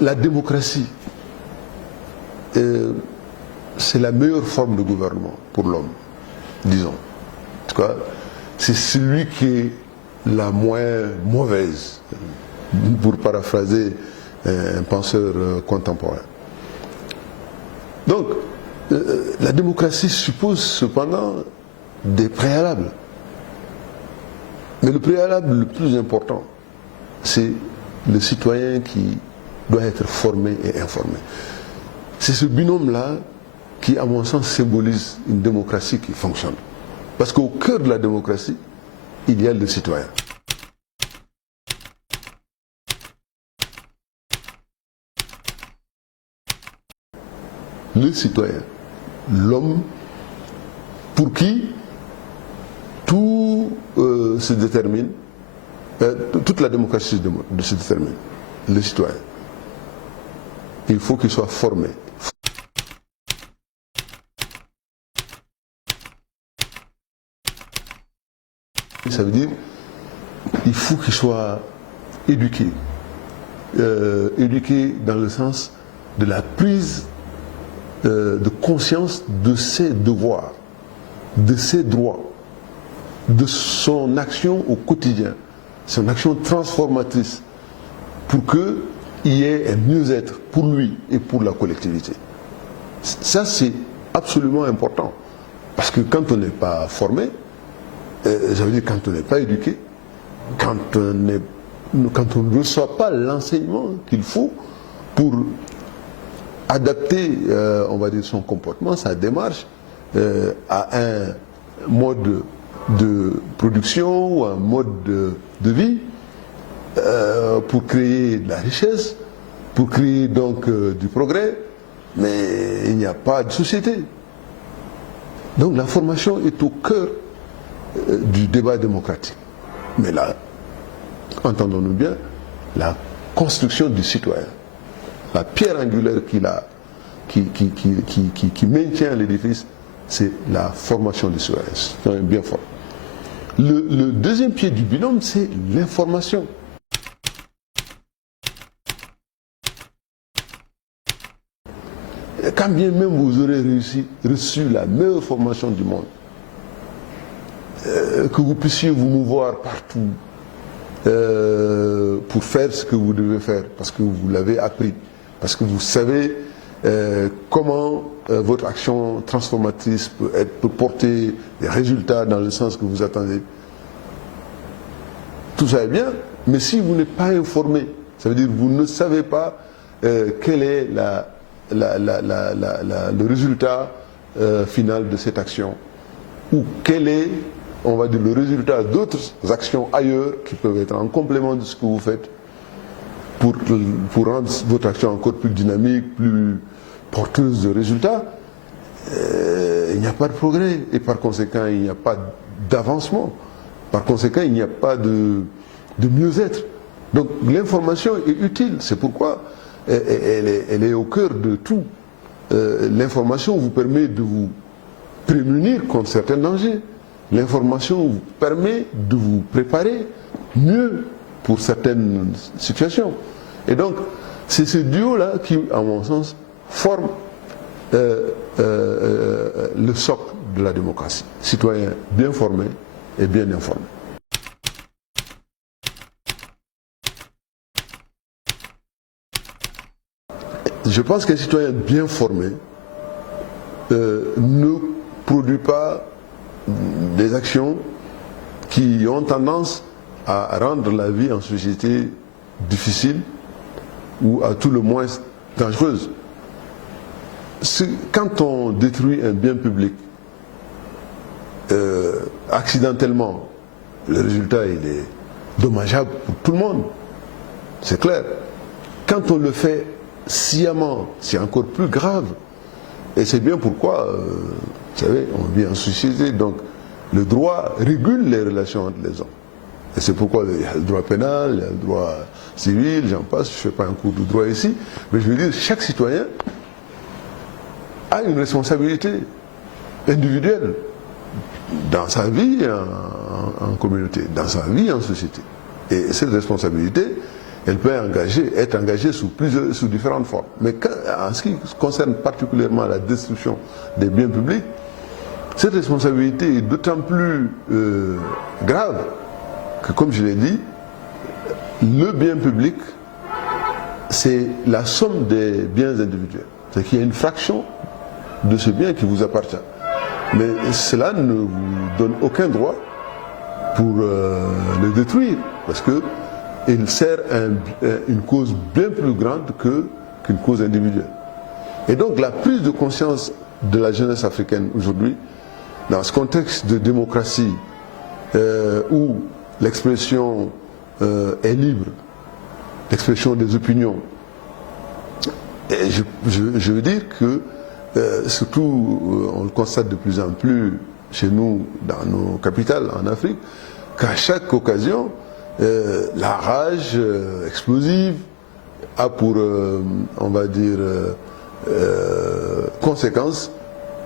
La démocratie, c'est la meilleure forme de gouvernement pour l'homme, disons. En tout cas, c'est celui qui est la moins mauvaise, pour paraphraser un penseur contemporain. Donc, la démocratie suppose cependant des préalables. Mais le préalable le plus important, c'est le citoyen qui doit être formé et informé. C'est ce binôme-là qui, à mon sens, symbolise une démocratie qui fonctionne. Parce qu'au cœur de la démocratie, il y a le citoyen. Le citoyen, l'homme pour qui tout se détermine, toute la démocratie se détermine, le citoyen. Il faut qu'il soit formé. Ça veut dire qu'il faut qu'il soit éduqué. Éduqué dans le sens de la prise de conscience de ses devoirs, de ses droits, de son action au quotidien, son action transformatrice, pour qu'il y ait un mieux-être pour lui et pour la collectivité. Ça, c'est absolument important. Parce que quand on n'est pas formé, ça veut dire quand on n'est pas éduqué, quand on ne reçoit pas l'enseignement qu'il faut pour adapter, on va dire, son comportement, sa démarche à un mode de production ou un mode de vie pour créer de la richesse, pour créer donc du progrès, mais il n'y a pas de société. Donc la formation est au cœur du débat démocratique. Mais là, entendons-nous bien, la construction du citoyen, la pierre angulaire qui maintient l'édifice, c'est la formation du citoyen. C'est bien fort. Le deuxième pied du binôme, c'est l'information. Quand bien même vous aurez reçu la meilleure formation du monde, que vous puissiez vous mouvoir partout pour faire ce que vous devez faire, parce que vous l'avez appris, parce que vous savez comment votre action transformatrice peut porter des résultats dans le sens que vous attendez. Tout ça est bien, mais si vous n'êtes pas informé, ça veut dire que vous ne savez pas quel est le résultat final de cette action, ou quel est, on va dire, le résultat d'autres actions ailleurs qui peuvent être en complément de ce que vous faites pour rendre votre action encore plus dynamique, plus porteuse de résultats, il n'y a pas de progrès et par conséquent il n'y a pas d'avancement. Par conséquent il n'y a pas de mieux-être. Donc l'information est utile, c'est pourquoi elle est au cœur de tout. L'information vous permet de vous prémunir contre certains dangers. L'information vous permet de vous préparer mieux pour certaines situations. Et donc, c'est ce duo-là qui, à mon sens, forme le socle de la démocratie. Citoyen bien formé et bien informé. Je pense qu'un citoyen bien formé ne produit pas des actions qui ont tendance à rendre la vie en société difficile ou à tout le moins dangereuse. Quand on détruit un bien public accidentellement, le résultat il est dommageable pour tout le monde, c'est clair. Quand on le fait sciemment, c'est encore plus grave. Et c'est bien pourquoi, vous savez, on vit en société, donc le droit régule les relations entre les hommes. Et c'est pourquoi il y a le droit pénal, il y a le droit civil, j'en passe, je ne fais pas un cours de droit ici, mais je veux dire, chaque citoyen a une responsabilité individuelle dans sa vie en communauté, dans sa vie en société. Et cette responsabilité, elle peut être engagée sous différentes formes. Mais en ce qui concerne particulièrement la destruction des biens publics, cette responsabilité est d'autant plus grave que, comme je l'ai dit, le bien public, c'est la somme des biens individuels. C'est qu'il y a une fraction de ce bien qui vous appartient. Mais cela ne vous donne aucun droit pour le détruire, parce qu'il sert une cause bien plus grande qu'une cause individuelle. Et donc la prise de conscience de la jeunesse africaine aujourd'hui, dans ce contexte de démocratie où l'expression est libre, l'expression des opinions, et je veux dire que, surtout, on le constate de plus en plus chez nous, dans nos capitales en Afrique, qu'à chaque occasion, la rage explosive a pour, on va dire, conséquence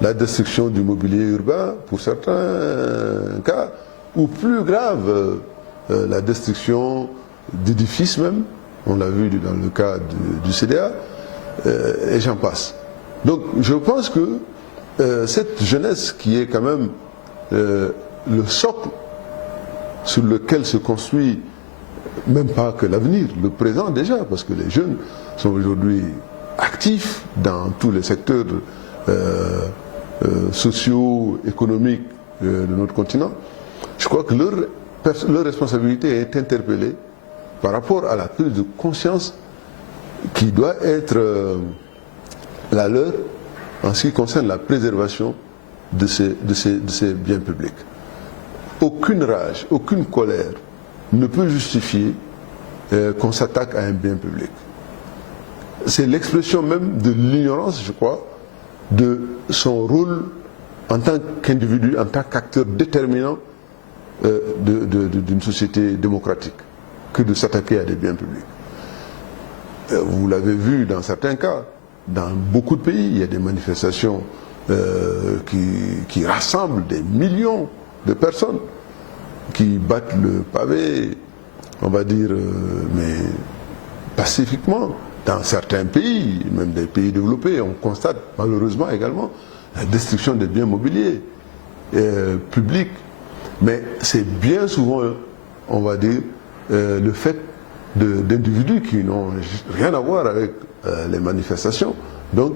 la destruction du mobilier urbain, pour certains cas, ou plus grave, la destruction d'édifices même, on l'a vu dans le cas du CDA, et j'en passe. Donc je pense que cette jeunesse qui est quand même le socle sur lequel se construit même pas que l'avenir, le présent déjà, parce que les jeunes sont aujourd'hui actifs dans tous les secteurs sociaux, économiques de notre continent. Je crois que leur responsabilité est interpellée par rapport à la prise de conscience qui doit être la leur en ce qui concerne la préservation de ces biens publics. Aucune rage, aucune colère ne peut justifier qu'on s'attaque à un bien public. C'est l'expression même de l'ignorance, je crois, de son rôle en tant qu'individu, en tant qu'acteur déterminant d'une société démocratique, que de s'attaquer à des biens publics. Vous l'avez vu dans certains cas, dans beaucoup de pays, il y a des manifestations qui rassemblent des millions de personnes, qui battent le pavé, on va dire, mais pacifiquement. Dans certains pays, même des pays développés, on constate malheureusement également la destruction des biens mobiliers publics. Mais c'est bien souvent, on va dire, le fait d'individus qui n'ont rien à voir avec les manifestations. Donc,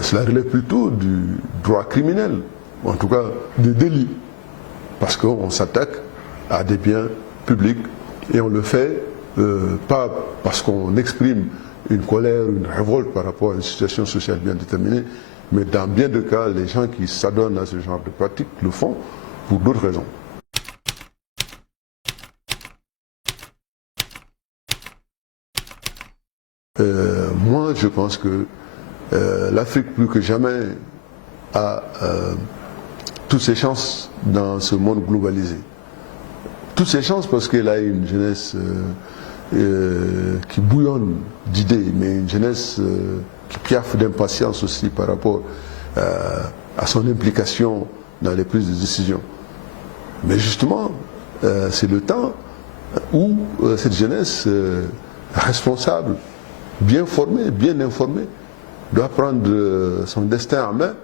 cela relève plutôt du droit criminel, ou en tout cas des délits, parce qu'on s'attaque à des biens publics et on le fait pas parce qu'on exprime une colère, une révolte par rapport à une situation sociale bien déterminée, mais dans bien de cas, les gens qui s'adonnent à ce genre de pratiques le font pour d'autres raisons. Moi, je pense que l'Afrique, plus que jamais, a toutes ses chances dans ce monde globalisé. Toutes ses chances parce qu'elle a une jeunesse qui bouillonne d'idées, mais une jeunesse qui piaffe d'impatience aussi par rapport à son implication dans les prises de décision. Mais justement, c'est le temps où cette jeunesse responsable, bien formée, bien informée, doit prendre son destin en main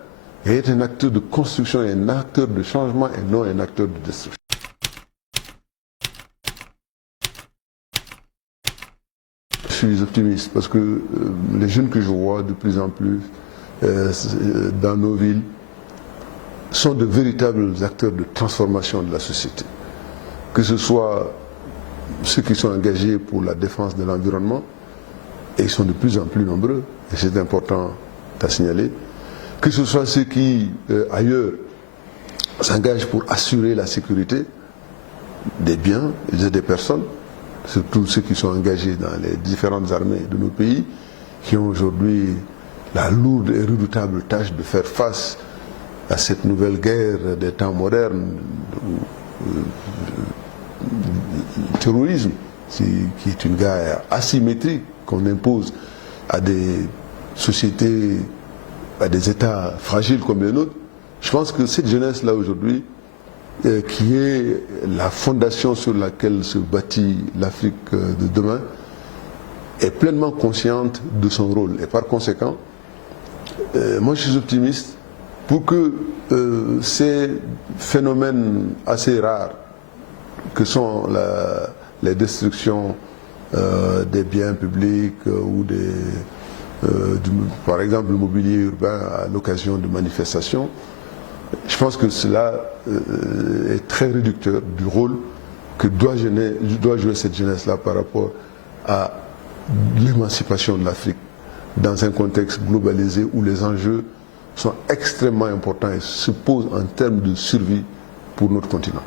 et être un acteur de construction, un acteur de changement et non un acteur de destruction. Je suis optimiste parce que les jeunes que je vois de plus en plus dans nos villes sont de véritables acteurs de transformation de la société. Que ce soit ceux qui sont engagés pour la défense de l'environnement, et ils sont de plus en plus nombreux, et c'est important à signaler, que ce soit ceux qui, ailleurs, s'engagent pour assurer la sécurité des biens et des personnes, surtout ceux qui sont engagés dans les différentes armées de nos pays, qui ont aujourd'hui la lourde et redoutable tâche de faire face à cette nouvelle guerre des temps modernes, le terrorisme, qui est une guerre asymétrique qu'on impose à des sociétés, à des États fragiles comme les nôtres. Je pense que cette jeunesse-là aujourd'hui, qui est la fondation sur laquelle se bâtit l'Afrique de demain, est pleinement consciente de son rôle. Et par conséquent, moi je suis optimiste pour que ces phénomènes assez rares que sont les destructions des biens publics ou par exemple le mobilier urbain à l'occasion de manifestations, je pense que cela est très réducteur du rôle que doit jouer cette jeunesse-là par rapport à l'émancipation de l'Afrique dans un contexte globalisé où les enjeux sont extrêmement importants et se posent en termes de survie pour notre continent.